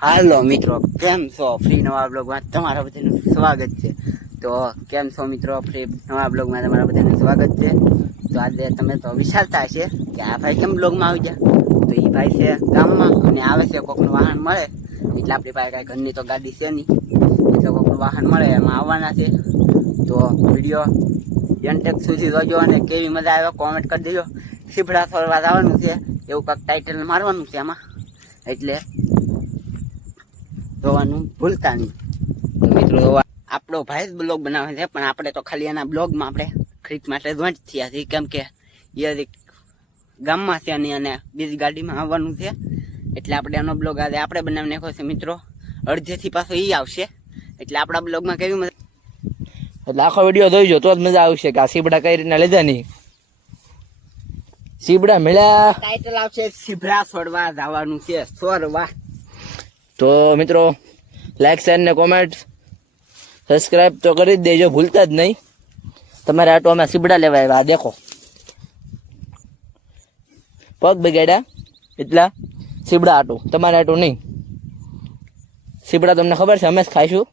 હાલો મિત્રો, કેમ છો? ફ્રી નવા બ્લોગમાં તમારા બધાનું સ્વાગત છે. તો કેમ છો મિત્રો? ફ્રી નવા બ્લોગમાં તમારા બધાનું સ્વાગત છે. તો આજે તમે તો વિચારતા હશે કે આ ભાઈ કેમ બ્લોગમાં આવી ગયા. તો એ ભાઈ છે ગામમાં અને આવે છે, કોકનું વાહન મળે એટલે આપણી પાસે કાંઈ ઘરની તો ગાડી છે નહીં, એટલે કોકનું વાહન મળે એમાં આવવાના છે. તો વિડીયો એન્ટેક સુધી જોજો અને કેવી મજા આવે કોમેન્ટ કરી દેજો. સીભડા ફરવા જવાનું છે એવું કાંઈક ટાઇટલ મારવાનું છે આમાં, એટલે જોવાનું ભૂલતા નહીં. તો મિત્રો આપણો ભાઈ જ બ્લોગ બનાવે છે, પણ આપણે તો ખાલી એના બ્લોગમાં આપણે ખરીદ માટે જોઈન્ટ થયા છીએ, કેમ કે એ ગામમાં છે નહીં અને બીજી ગાડીમાં આવવાનું છે, એટલે આપણે એનો બ્લોગ આજે આપણે બનાવી નાખ્યો છે મિત્રો. અડધેથી પાછો એ આવશે, એટલે આપણા બ્લોગમાં કેવી મજા, એટલે આખો વિડીયો જોઈજો તો જ મજા આવશે કે આ સીબડા કઈ રીતના લીધા નહીં. સીબડા મળ્યા, ટાઇટલ આવશે સીભડા છોડવા જવાનું છે, છોડવા. તો મિત્રો લાઈક શેર ને કોમેન્ટ સબસ્ક્રાઇબ તો કરી જ દેજો, ભૂલતા જ નહીં. તમારે આટો અમે સીબડા લેવા આવ્યા, દેખો પગ બગાડ્યા એટલા સીબડા આટું, તમારે આટું નહીં. સીબડા તમને ખબર છે અમે જ ખાઈશું.